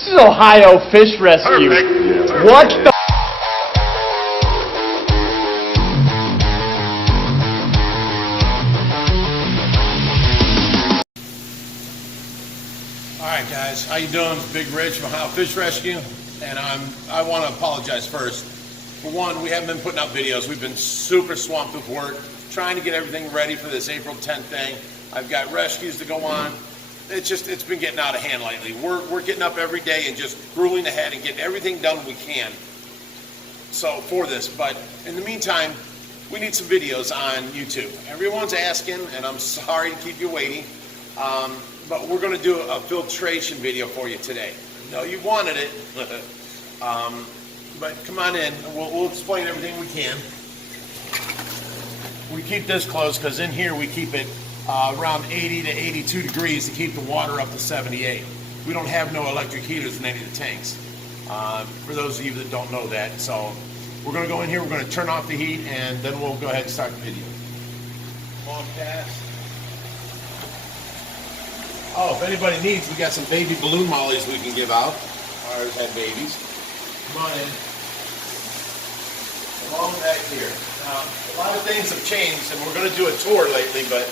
This is Ohio Fish Rescue. Perfect. What the? Alright guys, how you doing? It's Big Rich from Ohio Fish Rescue, and I want to apologize first. For one, we haven't been putting out videos. We've been super swamped with work, trying to get everything ready for this April 10th thing. I've got rescues to go on. It's been getting out of hand lately. We're getting up every day and just grueling ahead and getting everything done we can. So for this, but in the meantime, we need some videos on YouTube. Everyone's asking, and I'm sorry to keep you waiting, but we're going to do a filtration video for you today. No, you wanted it, but come on in. We'll explain everything we can. We keep this closed because in here we keep it around 80 to 82 degrees to keep the water up to 78. We don't have no electric heaters in any of the tanks. For those of you that don't know that, so we're going to go in here, we're going to turn off the heat, and then we'll go ahead and start the video. Long cast. Oh, if anybody needs, we got some baby balloon mollies we can give out. Ours had babies. Come on in. Along back here. Now, a lot of things have changed, and we're going to do a tour lately, but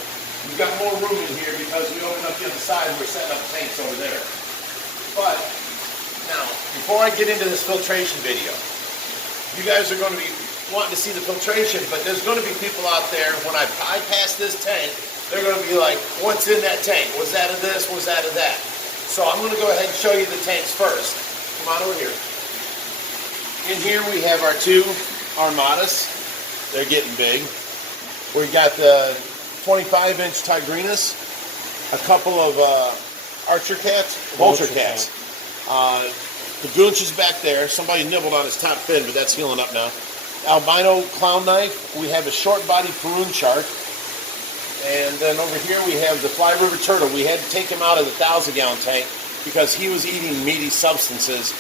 we've got more room in here because we opened up the other side and we're setting up tanks over there. But, now, before I get into this filtration video, you guys are going to be wanting to see the filtration, but there's going to be people out there, when I bypass this tank, they're going to be like, what's in that tank? Was that of this? Was that of that? So I'm going to go ahead and show you the tanks first. Come on over here. In here we have our two Armadas. They're getting big. We got the 25-inch Tigrinas, a couple of Archer cats, vulture cats. The goonch is back there. Somebody nibbled on his top fin, but that's healing up now. Albino clown knife. We have a short-bodied Peroon shark. And then over here we have the Fly River turtle. We had to take him out of the 1,000-gallon tank because he was eating meaty substances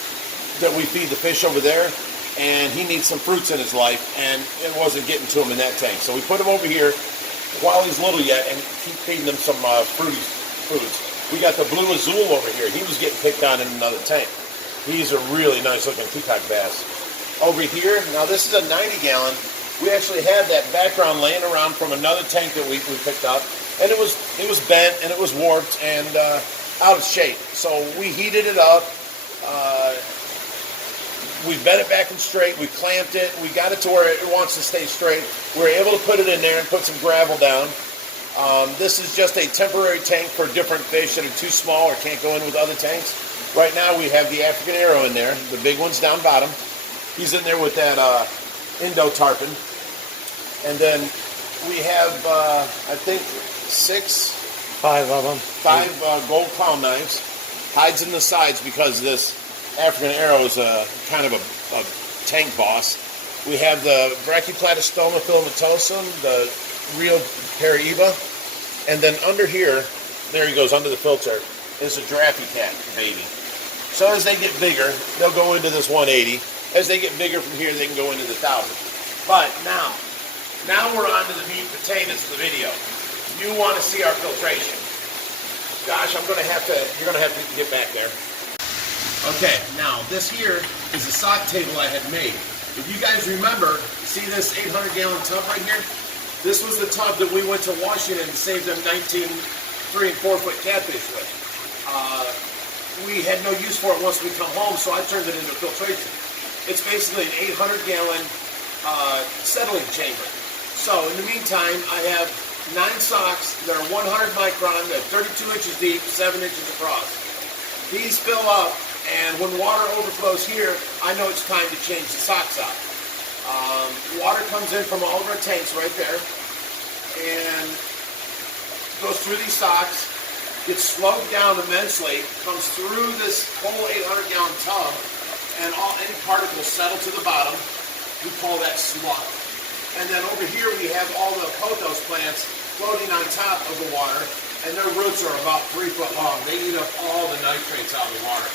that we feed the fish over there, and he needs some fruits in his life, and it wasn't getting to him in that tank. So we put him over here while he's little yet and keep feeding him some fruity foods. We got the Blue Azul over here. He was getting picked on in another tank. He's a really nice-looking peacock bass. Over here, now this is a 90-gallon. We actually had that background laying around from another tank that we picked up, and it was bent and it was warped and out of shape. So we heated it up, we bent it back and straight, we clamped it, we got it to where it wants to stay straight. We were able to put it in there and put some gravel down. This is just a temporary tank for different fish that are too small or can't go in with other tanks. Right now we have the African arrow in there, the big one's down bottom. He's in there with that Indo tarpon. And then we have, I think, Five of them. Five gold clown knives. Hides in the sides because this African arrow is kind of a tank boss. We have the Brachyplatystoma filamentosum, the Rio Paraiba. And then under here, there he goes, under the filter, is a Giraffe cat baby. So as they get bigger, they'll go into this 180. As they get bigger from here, they can go into the 1,000. But now we're on to the meat and potatoes of the video. You want to see our filtration. Gosh, you're going to have to get back there. Okay, now this here is a sock table I had made. If you guys remember, see this 800-gallon tub right here? This was the tub that we went to Washington and saved them 19 3- and 4-foot catfish with. We had no use for it once we come home, so I turned it into filtration. It's basically an 800-gallon settling chamber. So in the meantime, I have 9 socks that are 100 micron, they're 32 inches deep, 7 inches across. These fill up, and when water overflows here, I know it's time to change the socks out. Water comes in from all of our tanks right there, and goes through these socks, gets slowed down immensely, comes through this whole 800-gallon tub, and any particles settle to the bottom. We call that slug. And then over here we have all the pothos plants floating on top of the water, and their roots are about 3 foot long. They eat up all the nitrates out of the water.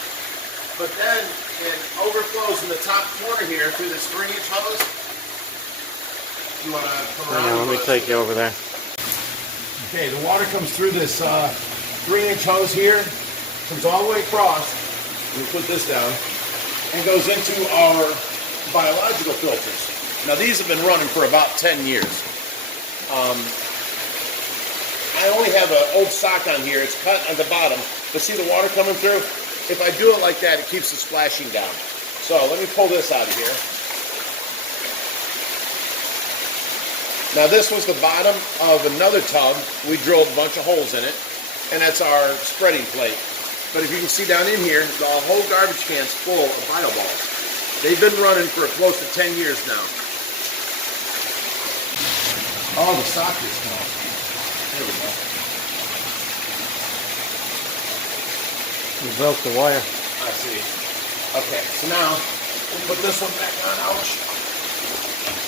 But then it overflows in the top corner here through this 3-inch hose. You want to come around? Yeah, let me take you over there. Okay, the water comes through this 3-inch hose here, comes all the way across, We put this down and goes into our biological filters. Now these have been running for about 10 years. I only have an old sock on here. It's cut at the bottom, but see the water coming through? If I do it like that, it keeps the splashing down. So let me pull this out of here. Now this was the bottom of another tub. We drilled a bunch of holes in it, and that's our spreading plate. But if you can see down in here, the whole garbage can's full of bio balls. They've been running for close to 10 years now. Oh, the sock is small. There we go. You broke the wire. I see. Okay, so now we put this one back on. Ouch.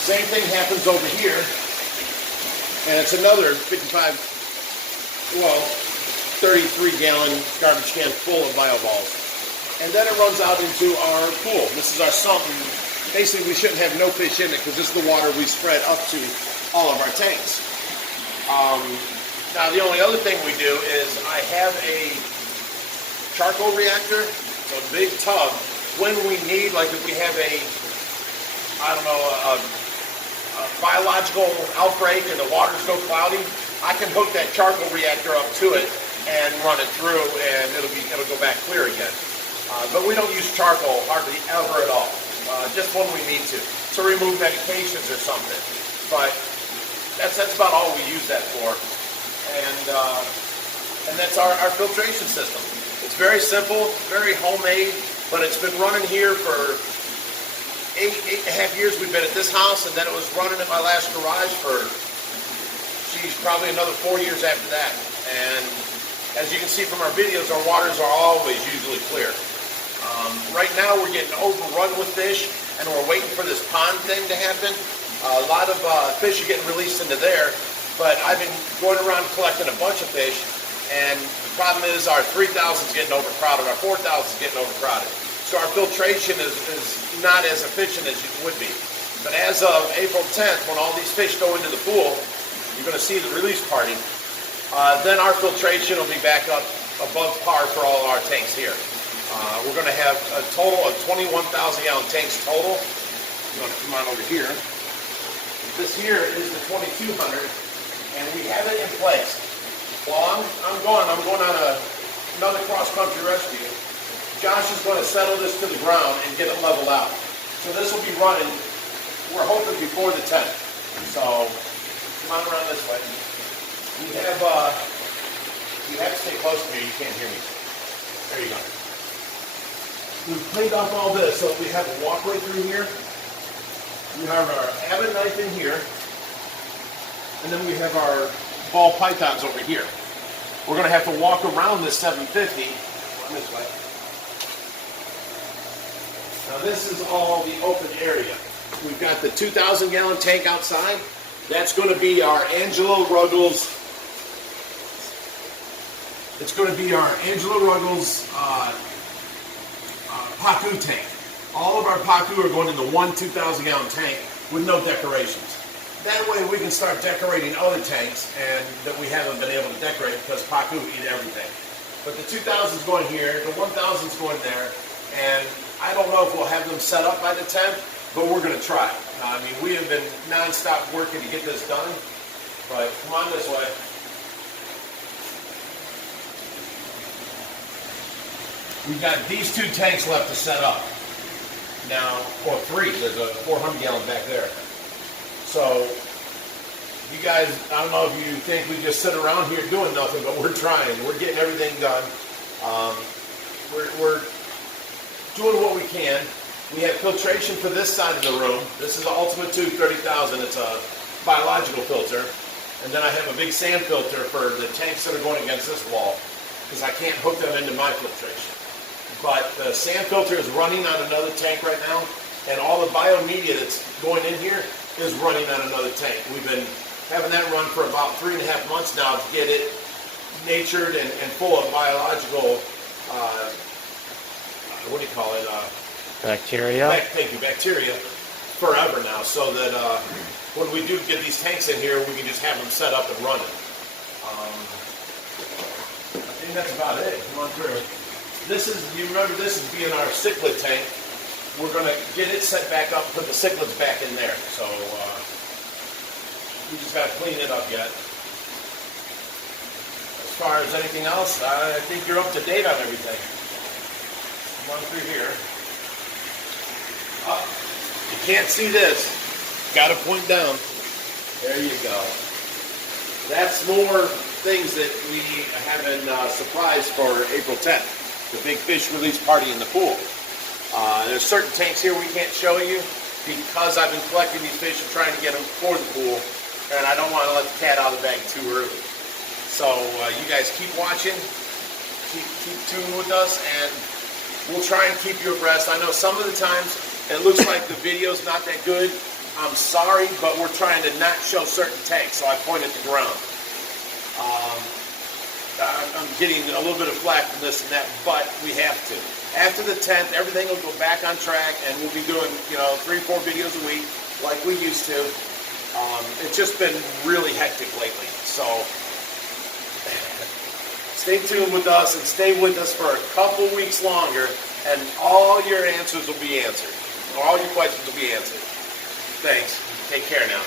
Same thing happens over here. And it's another 33-gallon garbage can full of bio balls. And then it runs out into our pool. This is our sump. Basically, we shouldn't have no fish in it because this is the water we spread up to all of our tanks. Now, the only other thing we do is I have a charcoal reactor, so a big tub. When we need, like if we have a biological outbreak and the water's so cloudy, I can hook that charcoal reactor up to it and run it through, and it'll go back clear again. But we don't use charcoal hardly ever at all, just when we need to remove medications or something. But that's about all we use that for, and that's our filtration system. It's very simple, very homemade, but it's been running here for 8.5 years. We've been at this house, and then it was running in my last garage for, probably another 4 years after that. And as you can see from our videos, our waters are always usually clear. Right now, we're getting overrun with fish, and we're waiting for this pond thing to happen. A lot of fish are getting released into there, but I've been going around collecting a bunch of fish, and the problem is our 3,000 is getting overcrowded, our 4,000 is getting overcrowded. So our filtration is not as efficient as it would be. But as of April 10th, when all these fish go into the pool, you're going to see the release party, then our filtration will be back up above par for all our tanks here. We're going to have a total of 21,000-gallon tanks total. I'm going to come on over here. This here is the 2200, and we have it in place. Well, I'm going on another cross-country rescue. Josh is going to settle this to the ground and get it leveled out. So this will be running, we're hoping, before the 10th. So come on around this way. You have to stay close to me, you can't hear me. There you go. We've cleaned up all this, so we have a walkway through here. We have our Abbott knife in here, and then we have our ball pythons over here. We're going to have to walk around this 750. Run this way. Now this is all the open area. We've got the 2,000-gallon tank outside. That's going to be our Angelo Ruggles. It's going to be our Angelo Ruggles Pacu tank. All of our Pacu are going in the one 2,000-gallon tank with no decorations. That way we can start decorating other tanks and that we haven't been able to decorate because Pacu eat everything. But the 2,000 is going here, the 1,000 is going there, and I don't know if we'll have them set up by the 10th, but we're going to try. I mean, we have been non-stop working to get this done, but come on this way. We've got these 2 tanks left to set up. Now, or 3, there's a 400-gallon back there. So, you guys, I don't know if you think we just sit around here doing nothing, but we're trying. We're getting everything done. We're doing what we can. We have filtration for this side of the room. This is the Ultimate Tube 30,000. It's a biological filter. And then I have a big sand filter for the tanks that are going against this wall because I can't hook them into my filtration. But the sand filter is running on another tank right now, and all the biomedia that's going in here is running on another tank. We've been having that run for about 3.5 months now to get it natured and full of biological, what do you call it? Bacteria. Thank you, bacteria, forever now, so that when we do get these tanks in here, we can just have them set up and running. I think that's about it. Come on through. This is, you remember this is being our cichlid tank. We're going to get it set back up and put the cichlids back in there. So we just got to clean it up yet. As far as anything else, I think you're up to date on everything. Come on through here. Oh, you can't see this. Got to point down. There you go. That's more things that we have in surprise for April 10th, the big fish release party in the pool. There's certain tanks here we can't show you because I've been collecting these fish and trying to get them for the pool, and I don't want to let the cat out of the bag too early. So you guys keep watching, keep tuned with us, and we'll try and keep you abreast. I know some of the times it looks like the video's not that good. I'm sorry, but we're trying to not show certain tanks, so I point at the ground. I'm getting a little bit of flack from this and that, but we have to. After the 10th, everything will go back on track, and we'll be doing, 3-4 videos a week like we used to. It's just been really hectic lately, so stay tuned with us and stay with us for a couple weeks longer, and all your answers will be answered. All your questions will be answered. Thanks. Take care now.